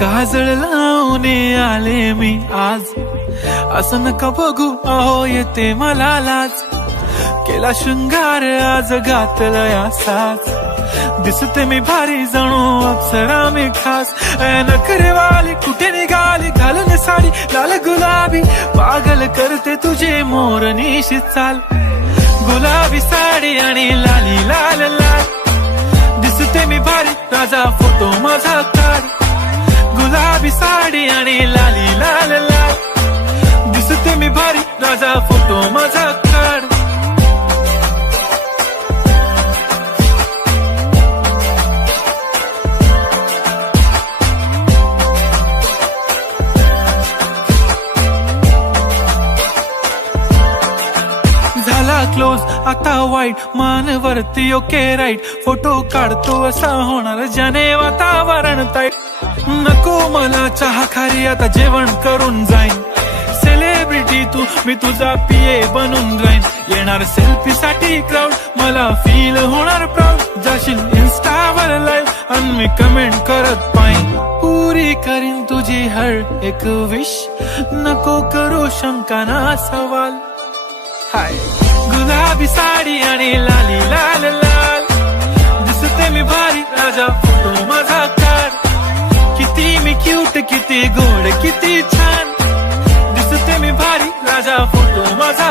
काजळ लावून आले मी आज, असं नका बघू अहो येते मला लाज. केला शृंगार आज घातला या साज, दिसते मी भारी जणू अप्सरा मी खास. नखरेवाली कुठे निघाली घालून साडी लाल गुलाबी, पागल करते तुझे मोरनीशी चाल. गुलाबी साडी आणि लाली लाल लाल, दिसते मी भारी राजा फोटो माझा काढ. गुलाबी साडी आणि लाली लाल लाल, दिसते मी भारी राजा फोटो माझा काढ. झाला क्लोज आता वाईट, मान वरती ओके राईट. फोटो काढतो असा होणार ज्याने वातावरण ताईट. नको मला चहा खारी आता जेवण करून जाईन. सेलिब्रिटी तू मी तुझा पिये बनून राहीन. येणार सेल्फी साठी क्राऊड, मला फील होणार प्राऊड. जाशील इन्स्टावर लाईव्ह आणि मी कमेंट करत पाहिन. पुरी करीन तुझी हर एक विश, नको करू शंका ना सवाल. हाय गुलाबी साडी आणि लाली लाल लाल, दिसते मी भारी राजा फोटो माझा काढ. किती मी क्यूट किती गोड किती छान, दिसते मी भारी राजा फोटो माझा